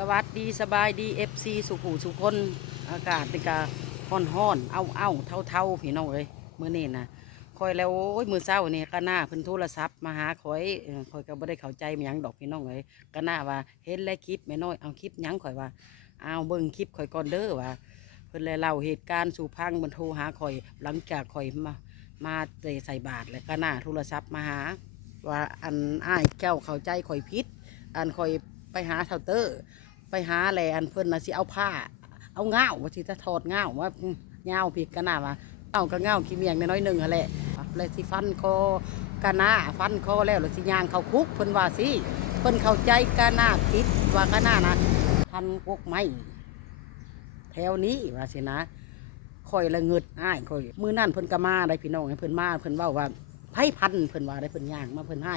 สวัสดีสบายดีเอฟซีสุขุสุคนอากาศเป็นกาฮ้อนฮ้อนเอาเอาเท่าเท่าพี่น้องเอ้ยเมื่อนี้นะคอยแล้วโอ้ยมือเศร้าเนี่ก็น่าเพิ่นโทรศัพท์มาหาคอยคอยก็บ่ได้เข้าใจมันยังดอกพี่น้องเอ้ยก็น่าว่าเห็นแล้วคลิปแม่น้อยเอาคลิปยังคอยว่าเอาเบิ่งคลิปคอยก่อนเด้อว่าเพิ่นเลยเล่าเหตุการณ์สู่พังเพิ่นโทรหาคอย หลังจากคอยมามาใส่บาตรแล้วก็น่าโทรศัพท์มาหา ว่าอันอ้ายเจ้าเข้าใจคอยผิดอันคอยไปหาเท่าเตอร์ ไปหาแลอันเพิ่นน่ะสิเอาผ้า เอาเงาว่าสิจะถอดเงาว่าเงาผิดกันน่ะว่าเอาก็เงาขี้เมียงน้อยๆหนึ่งหั่นแหละเลยสิฟันคอกะหน้าฟันคอแล้วแล้วสิย่างเข้าคุกเพิ่นว่าสิเพิ่นเข้าใจกะหน้าผิดว่ากะหน้านะพันกกไม้แถวนี้ว่าสินะคอยละเงิดอ้ายคอยมือนั้นเพิ่นก็มาได้พี่น้องให้เพิ่นมาเพิ่นเว้าว่าไผพันเพิ่นว่าได้เพิ่นย่างมาเพิ่นให้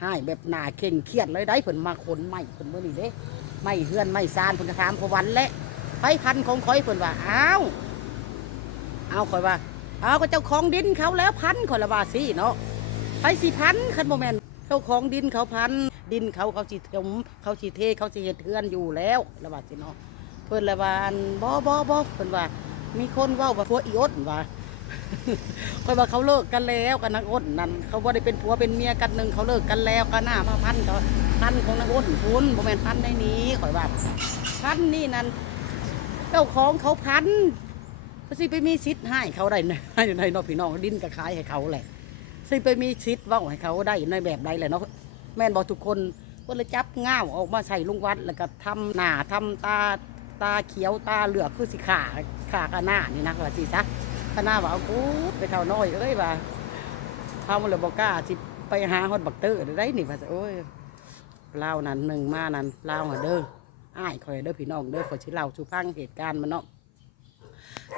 ให้แบบหนาเข่งเครียดเลยได้เพิ่นมาขนไม้เพิ่นบ่อนี่เด้ ไม่เฮือนไม่ซานเพิ่นก็ถามพอวันและไผพันของข่อยเพิ่นว่าอ้าวเอาข่อยว่าเอาก็เจ้าของดินเขาแล้วพันข่อยละว่าสิเนาะไผสิพันคันบ่แม่นเจ้าของดินเขาพัน ดินเขาเขาสิถมเขาสิเทเขาสิเฮ็ดเฮือนอยู่แล้วละว่าสิเนาะเพิ่นละว่าบ่บ่บ่เพิ่นว่า มีคนเว้าว่าผัวอีอดว่า ข่อยว่าเขาเลิกกันแล้วกับนางอ้นนั่นเขาบ่ได้เป็นผัวเป็นเมียกันหนึ่งเขาเลิกกันแล้วก็หน้ามาพันเขาพันของนางอ้นคุณบ่แม่นพันในนี้ข่อยว่าพันนี่นั่นเจ้าของเขาพันก็สิไปมีสิทธิ์ให้เขาได้ในในนอพี่น้องดินก็ขายให้เขาแหละสิไปมีสิทธิ์ว่าให้เขาได้ในแบบใดแหละเนาะแม่นบอกทุกคนก็เลยจับง่าวออกมาใส่ลุงวัดแล้วก็ทำหน้าทำตาตาเขียวตาเหลือกคือสิขาขากันหน้านี่นะว่าสิซะ ข้าหน้าว่าเอากูไปเท่าน้อยเอ้ยว่าเขาเลยบอกกล้าสิไปหาฮอดบักเตอร์ได้นี่ว่าโอ้ยเล่านั้นหนึ่งมานั้นเล่ามาเด้ออ้ายคอยเด้อพี่น้องเด้อขอยสิเล่าสู่ฟังเหตุการณ์มันเนาะ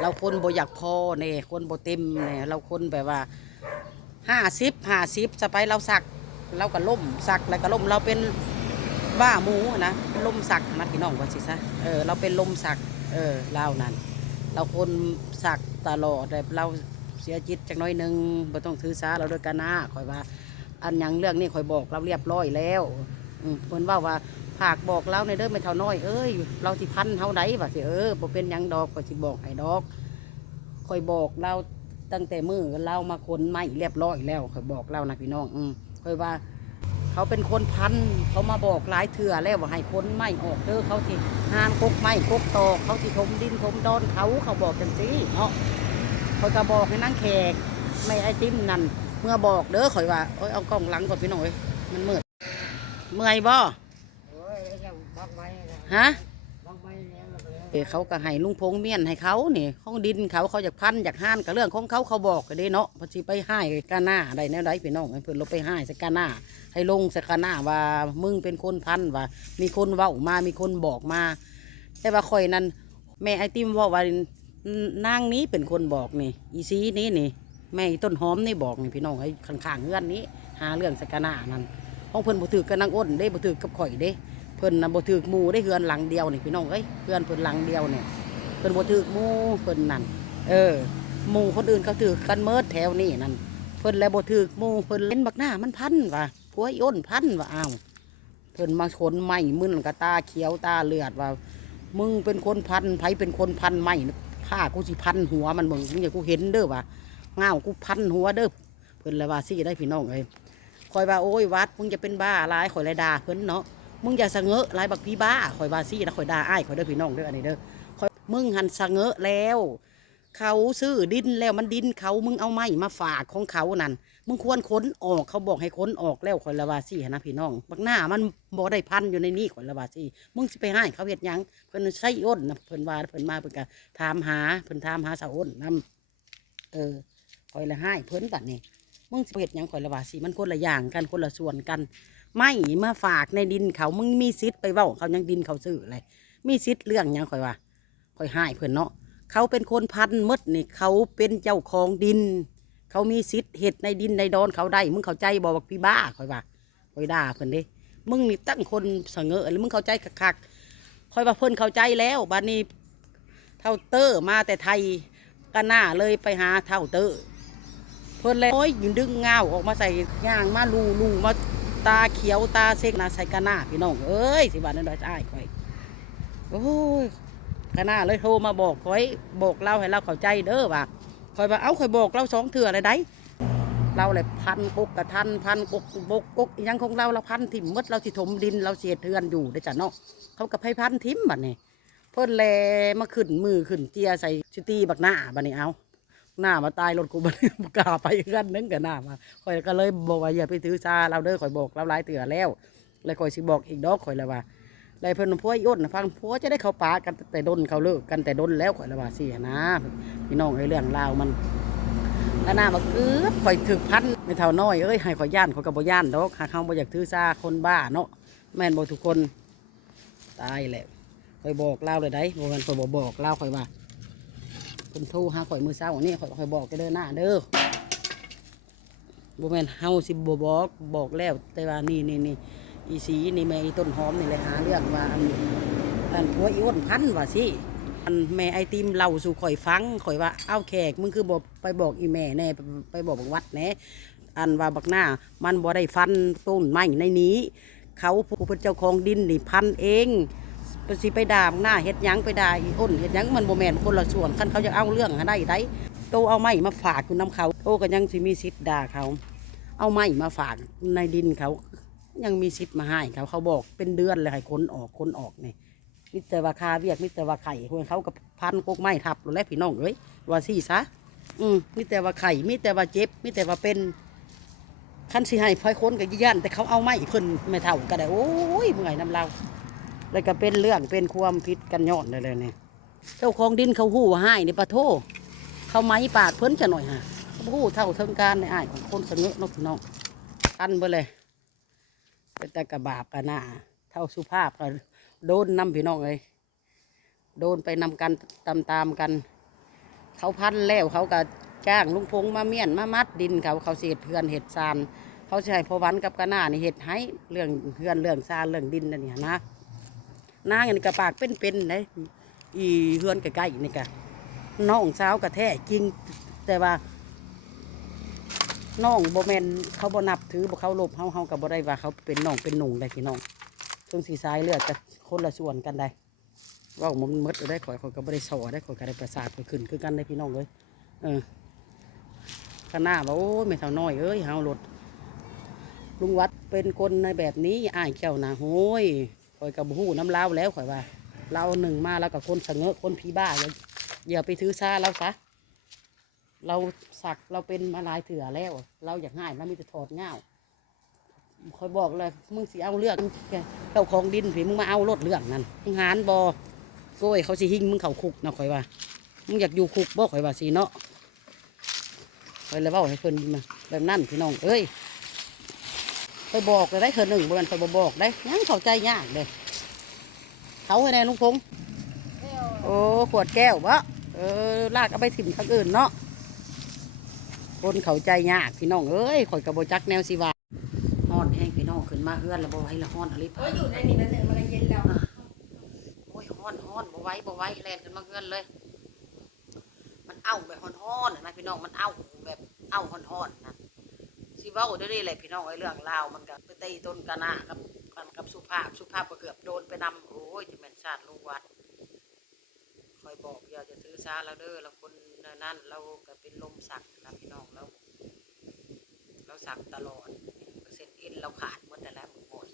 เราคนบ่อยากพอเนี่ยคนบ่เต็มเนี่ยเราคนแบบว่าห้าสิบห้าสิบสไปเราสักเราก็ล่มสักแล้วก็ล่มเราเป็นบ้าหมูนะเป็นลมสักนะพี่น้องว่าสิซะเออเราเป็นลมสักเออเล่านั้น เราคนสักตลอดแต่เราเสียจิตจักน้อยหนึงบ่ต้องถือสาเราด้วยกันนะคอยว่า อันยังเรื่องนี้คอยบอกเราเรียบร้อยแล้วเพิ่นว่าว่าผากบอกเราในเด้อไม่เท่าน้อยเอ้ยเราสิพันเท่าใดว่าสิเออบ่เป็นยังดอกก็สิบอกให้ดอกคอยบอกเราตั้งแต่มือเรามาคนไม่เรียบร้อยแล้วคอยบอกเรานะพี่น้อง อืมคอยว่า เขาเป็นคนพันเขามาบอกหลายเถื่อแล้วว่าให้คนไม่ออกเด้อเขาสิหานกกไม้กกตอกเขาสิทมดินทมดอนเขาเขาบอกจังซี่เนาะคอยก็บอกให้นั่งแขกไม่ไอติมนั่นเมื่อบอกเด้อคอยว่าเอ้ยเอากล้องหลังก่อนพี่น้องเอ้ยมันมืดเมื่อยบ่โอ้ยแล้วบักไม้นะฮะ เขาก็ให้ลุงพงเมียนให้เขานี่ของดินเขาเขาอยากพันอยากห้านกับเรื่องของเขาเขาบอกก็ได้เนาะพอสิไปให้กาหน้าได้แนวใดพี่น้องให้เพิ่นเราไปให้สักกาหน้าให้ลงสักกาหน้าว่ามึงเป็นคนพันว่า มีคนเว้ามามีคนบอกมา แต่ว่าข่อยนั้นแม่ไอติมว่าว่านางนี้เป็นคนบอกนี่อีซีนี้นี่แม่อีต้นหอมนี่บอกนี่พี่น้องไอ้ข้างๆเงื่อนนี้ หาเรื่องสักกาหน้านั่นของเพิ่นบ่ถือกับนางอ้นเด้บ่ถือกับข่อยเด้ เพิ่นนะบ่ถือมูได้เฮือนหลังเดียวนี่พี่น้องเอ้ยเฮือนเพิ่นหลังเดียวเนี่ยเพิ่นบ่ถือมูเพิ่นนั่นเออมูคนอื่นเขาถือกันเมิดแถวนี้นั่นเพิ่นแล้วบ่ถือมูเพิ่นเล่นบักหน้ามันพันว่ะผัวอีอ้นพันว่ะอ้าวเพิ่นมาชนไม้มึนกับตาเขียวตาเลือดว่า มึงเป็นคนพันไผเป็นคนพันไม้ฆ่ากูสิพันหัวมันมึงมึงอย่ากูเห็นเด้อว่ะง้าวกูพันหัวเด้อเพิ่นเลยว่าซี่ได้พี่น้องเอ้ยคอยว่าโอ้ยวัดมึงจะเป็นบ้าหลายข่อยเลยด่าเพิ่นเนาะ มึงอย่าสะเงอะหลายบักพี่บ้าข่อยว่าซี่นะข่อยด่าอ้ายข่อยเด้อพี่น้องเด้ออันนี้เด้อข่อยมึงหันสะเงอะแล้ว เขาซื้อดินแล้วมันดินเขามึงเอาไม้มาฝากของเขานั่นมึงควรค้นออกเขาบอกให้ค้นออกแล้วข่อยละว่าซี่นะพี่น้องบักหน้ามันบ่ได้พันอยู่ในนี้ข่อยละว่าซี่มึงสิไปให้เขาเฮ็ดหยังเพิ่นใส่อ้นนะเพิ่นว่าเพิ่นมาเพิ่นก็ถามหาเพิ่นถามหาสาวอ้นนํเออข่อยละให้เพิ่นบัดนี้มึงสิเฮ็ดหยังข่อยละว่าซี่มันคนละอย่างกันคนละส่วนกัน ไม่มาฝากในดินเขามึงมีสิทธิ์ไปเว้าเขายังดินเขาซื้ออะไรมีสิทธิ์เรื่องยังข่อยว่าข่อยให้เพื่อนเนาะเขาเป็นคนพันมดนี่เขาเป็นเจ้าของดิน เขามีสิทธิ์เห็ดในดินในดอนเขาได้ มึงเข้าใจบอกว่าพี่บ้าข่อยว่าข่อยด่าเพื่อนด้มึงนี่ตั้งคนเสงเอหรือมึงเข้าใจคักๆข่อยว่าเพื่อนเข้าใจแล้วบัดนี้เท่าเตอร์มาแต่ไทยก็น่าเลยไปหาเท่าเตอร์เพิ่อนเลยโอ้ยยินดึงเงาออกมาใส่ย่างมาลูลูมา ตาเขียวตาเซ็กนาใส่กะหน้าพี่น้องเอ้ยสิบาทนั่นดอยอ้ายข่อยโอ้ยขนาเลยโทรมาบอกคอยบอกเราให้เราเข้าใจเด้อว่าคอยว่าเอ้าคอยบอกเราสองเถื่ออะไรได้เราเลยพันกกกระทันพันกุกบกกกยังของเราเราพันถิ่มมดเราสิถมดินเราเสียเทือนอยู่ได้จ้ะเนาะเขากับให้พันทิมบัดนี้เพิ่นแลมาขึ้นมือขึ้นเจียใส่ชิตีบักหน้าบัดนี้เอา หน้ามาตายรถกูบันกล้าไปกันนึงกับหน้ามาคอยก็เลยบอกว่าอย่าไปถือซาเราเด้อคอยบอกเราหลายเถื่อแล้วแล้วคอยสิบอกอีกดอกคอยละว่าเลยเพิ่นพัวย่นน่ะฟังพัวจะได้เขาปากันแต่ดนเขาเลิกกันแต่ดนแล้วข่อยละว่าสินะพี่น้องไอ้เรื่องราวมันแล้วหน้ามาเกือบข่อยถึกพันไม่เท่าน้อยเอ้ยให้ข่อยย่านข่อยกับบ่ย่านดอกหาเขาบ่อยากถือซาคนบ้าเนาะแม่นบ่ทุกคนตายแล้วข่อยบอกเล่าเลยได้บ่แม่นข่อยบ่บอกเล่าข่อยว่า เพิ่นโทรหาข่อยมือเช้านี่ข่อยข่อยบอกจะเด้อหน้าเด้อบ่แม่นเฮาสิบ่บอกบอกแล้วแต่ว่านี่นี่นี่อีสีนี่แม่อีต้นหอมนี่เลยหาเรื่องว่าอันอันผัวอีอ้วนพันว่าสิอันแม่ไอติมเล่าสู่ข่อยฟังข่อยว่าเอาแขกมึงคือบอกไปบอกอีแม่แน่ไปไปบอกบักวัดแน่อันว่าบักหน้ามันบ่ได้ฟันต้นไม้ในนี้ เขาผู้เป็นเจ้าของดินนี่พันเอง ไปสิไปด่าบักหน้าเฮ็ดหยังไปด่าอีอ้นเฮ็ดหยังมันบ่แม่นคนละส่วนคันเขาจะเอาเรื่องหาได้ได้โตเอาไม้มาฝากคุณน้ำเขาโตก็ยังสิมีสิทธิ์ด่าเขา เอาไม้มาฝากในดินเขา ยังมีสิทธิ์มาให้เขาเขาบอกเป็นเดือนเลยให้คนออกคนออกนี่มิต่ว่าคาเวียกมิต่ว่าไข่พวกเขากับพันกกไม้ทับแล้วพี่น้องเอ้ยว่าสี่ซะอืมมิต่ว่าไข่มิต่ว่าเจ็บมิต่ว่าเป็นคันสิให้พอยคนกับย่านแต่เขาเอาไม้เพิ่นไม่เท่าก็ได้โอ้ยเมื่อยน้ำเรา แล้วก็เป็นเรื่องเป็นความผิดกันยอนเลยเลยเนี่ยเจ้าของดินเขาหู้ให้ในปะโทเขาไม้ปาดเพิ่นจะหน่อยฮะเขาหู้เท่าเทิงการในอ้ายของคนสงเนาะพี่น้องกันไปเลยเป็นแต่กระบาบกันหน้าเท่าสุภาพก็โดนนำพี่น้องเลยโดนไปนำกันตามตามๆกัน เขาพันแล้วเขาก็จ้างลุงพงมาเมียนมามัดดินเขาเขาเสียเพื่อนเห็ดซานเขาใช้พวันกับกระหน้านี่เห็ดให้เรื่องเพื่อนเรื่องซานเรื่องดินนั่นเนี่ยนะ นางนนี้กระปากเป็นๆเลยอีเฮือนใกล้ๆนี่กะน้องสาวกะแท้จริง แต่ว่าน้องบ่แมนเขาบ่นับถือบ่เขาลบเฮาเฮากับบ่ได้ว่าเขาเป็นน้องเป็นหนุ่งได้พี่น้องช่งสีสายเลือดกับคนละส่วนกันได้ว่ามันมดได้ข่อยข่อยก็บ่ได้สอได้ข่อยก็ได้ประสาทข่อยขึ้นคือกันได้พี่น้องเอ้ยเออข้างหน้าว่าโอ้ยไม่เท่าน้อยเอ้ยเฮารถลุงวัดเป็นคนในแบบนี้อ้ายเจ้านะโห้ย ข่อยกับหู้น้ำเล้าแล้วข่อยว่าเราหนึ่งมาแล้วกับคนสะเงอะคนพีบ้าอย่าอย่าไปถือซาเราซะเราสักเราเป็นมาลายเถื่อแล้ว เราอยากง่ายเรามีแต่ถอดเงาคอยบอกเลยมึงสิเอาเรื่องเจ้าของดินผีมึงมาเอารถเรื่องนั่นมึงหานบอโก้ยเขาสิหิ้งมึงเข่าคุกนะคอยว่า มึงอยากอยู่คุกบ่คอยว่าสิเนาะคอยเลยว่าให้เพิ่นมาแบบนั้นพี่น้องเอ้ย คอยบอกเลยได้เธอหนึ่งบ่แมันคอยบบอกได้ยังเข้าใจยากเลยเขาให้แน่ลุงพงษ์เอ้วโอ้ขวดแก้วบะเออลากเอาไปถิ่มทางอื่นเนาะคนเข้าใจยากพี่น้องเอ้ยข่อยกระโบจักแนวสิว่าฮอนแห้งพี่น้องขึ้นมาเฮือนแล้วบ่ไหว้ละฮอนอะไรเอออยู่ในนี้นั่นเองมันก็เย็นแล้วโอ้ยฮอนฮอนบ่ไหว้บ่ไหว้แลนขึ้นมาเฮือนเลย มันเอาแบบฮอนฮอนๆนะพี่น้องมันเอาแบบเอาฮอนฮอนๆนะ สิเว้าได้เลยแหละพี่น้องไอ้เรื่องราวมันก็ไปตีต้นกะหนากับกันกับสุภาพสุภาพก็เกือบโดนไปนำโอ้ยจะแม่นชาติลุงวัดคอยบอกอย่าจะถือซาเราเด้อเราคนนั่นเราก็เป็นลมสักนะพี่น้องเราเราสักตลอดเส้นเอ็นเราขาดหมดแต่แล้วหมด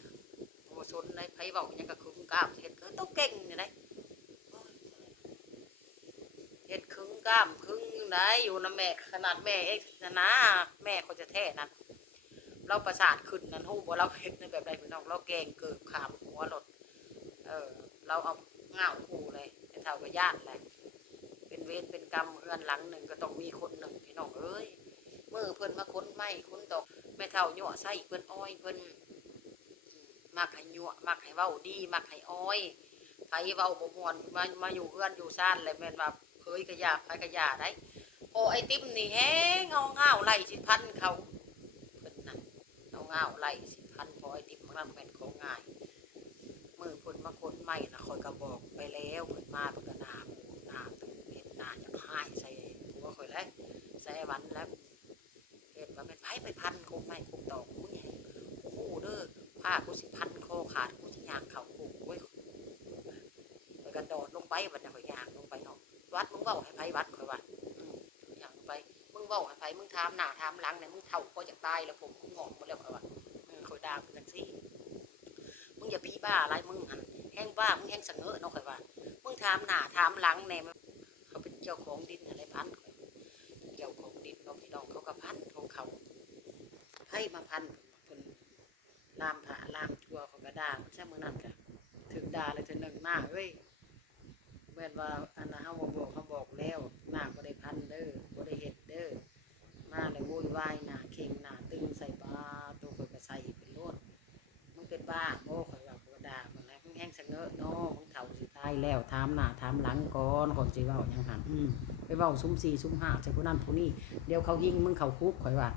โอ้สนในไผเบายังก็คึงก้ามเฮ็ดก็ต้องเก่งนี่ได้เฮ็ดคึงก้ามคึงได้อยู่นะแม่ ขนาดแม่เองนะนะแม่เขาจะแท้นั่นเราประสาทขึ้นนั่นฮู้บ่เราเฮ็ดในแบบใดพี่น้องเราแกงเกิบขามหัวรถเออเราเอาเงาคู่เลยไอ้เท่ากับญาติเลยเป็นเวรเป็นกรรมเฮือนหลังหนึ่งก็ต้องมีคนหนึ่งพี่น้องเอ้ยมือเพิ่นมาค้นไม้ค้นตอกแม่เท่ายั่วใส่เพิ่นอ้อยเพิ่นมักให้ยั่วมักให้เว้าดีมักให้อ้อยไผเว้าบ่ม่วนมามาอยู่เฮือนอยู่ซ่านเลยแม่นว่าเคยกระยาไผกระยาได้ อ้ไอติมนี่แฮงเอาเงาวไล่สิพันเขาเพิ่นน่ะเอาเงาวไล่สิพันพอไอติมมันนั้นแม่นของง่ายมือเพิ่นมาคนใหม่นะคอยก็บอกไปแล้วเพิ่นมาเพิ่นก็นาหูนาตื่นเฮ็ดนาจะพายใส่หัวข่อยแล้วใส่วันแล้วเฮ็ดว่าเป็นไผไปพันกงไม่กงตอกอุ้ยให้คู่เด้อผ้ากูสิพันคอขาดกูสิย่างเข้ากูโอ้ยข้อยก็วัดมึงเว้าให้ไผวัดข่อยว่าอืมอย่างไป มึงเว้าไผมึงถามหน้าถามหลังเนี่ยมึงเฒ่าก็จะตายแล้วผมกูงอกหมดแล้วข่อยว่าเออข่อยด่ามึงจังซี่มึงอย่าพี่บ้าอะไรมึงหันแห้งบ้ามึงแห้งสะเงอะเนาะข่อยว่า มึงถามหน้าถามหลังเนี่ยเขาเป็นเจ้าของดินอะไรพันเจ้าของดินเน้องพี่น้องเขาก็พันของเขาให้มาพันเพิ่นลามผาลามชัวเขาก็ด่าใช่มือนั่นกะถึงด่าเลยถึงหนึ่งหน้าเว้ยแม่นว่าอันนั้นเฮาบอกเขาบอกแล้วหน้าบ่ได้พันเด้อบ่ได้เฮ็ดเด้อ ล้วโวยวายหนาเข่งหนาตึงใส่บาตัวข่อยก็ใส่เป็นโลดมึงเป็นบ้าบ่ข่อยว่าบ่ด่ามึงแล้วมึงแฮงสะเงอะเนาะมึงเฒ่าสิตายแล้วถามหน้าถามหลังก่อนก่อนสิเว้าหยังหั่นอืมไปเว้าซุ่มสี่ซุ่มห้าใส่ผู้นั้นผู้นี้เดี๋ยวเขายิงมึงเข้าคุกข่อยว่า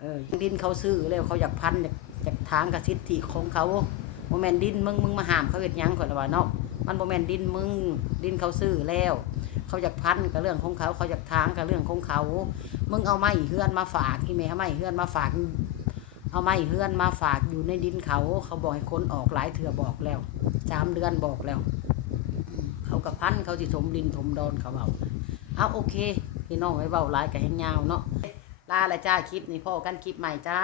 เออดินเขาซื้อแล้วเขาอยากพันอยากอยากทางกับสิทธิของเขาบ่แมนดินมึงมึงมาห้ามเขาเฮ็ดยังข่อยว่าเนาะมันบ่แมนดินมึงดินเขาซื้อแล้ว เขาอยากพันกับเรื่องของเขา เขาอยากทางกับเรื่องของเขา มึงเอาไม้เฮือนมาฝากอีแม่เอาไม้เฮือนมาฝาก เอาไม้เฮือนมาฝากอยู่ในดินเขา เขาบอกให้คนออกหลายเถื่อบอกแล้วสามเดือนบอกแล้ว เขากับพันเขาสิถมดินถมดอนเขาเอาเอาโอเค พี่น้องไว้เว้าหลายกับแห้งยาวเนาะลาละจ้าคลิปนี้พ่อกันคลิปใหม่จ้า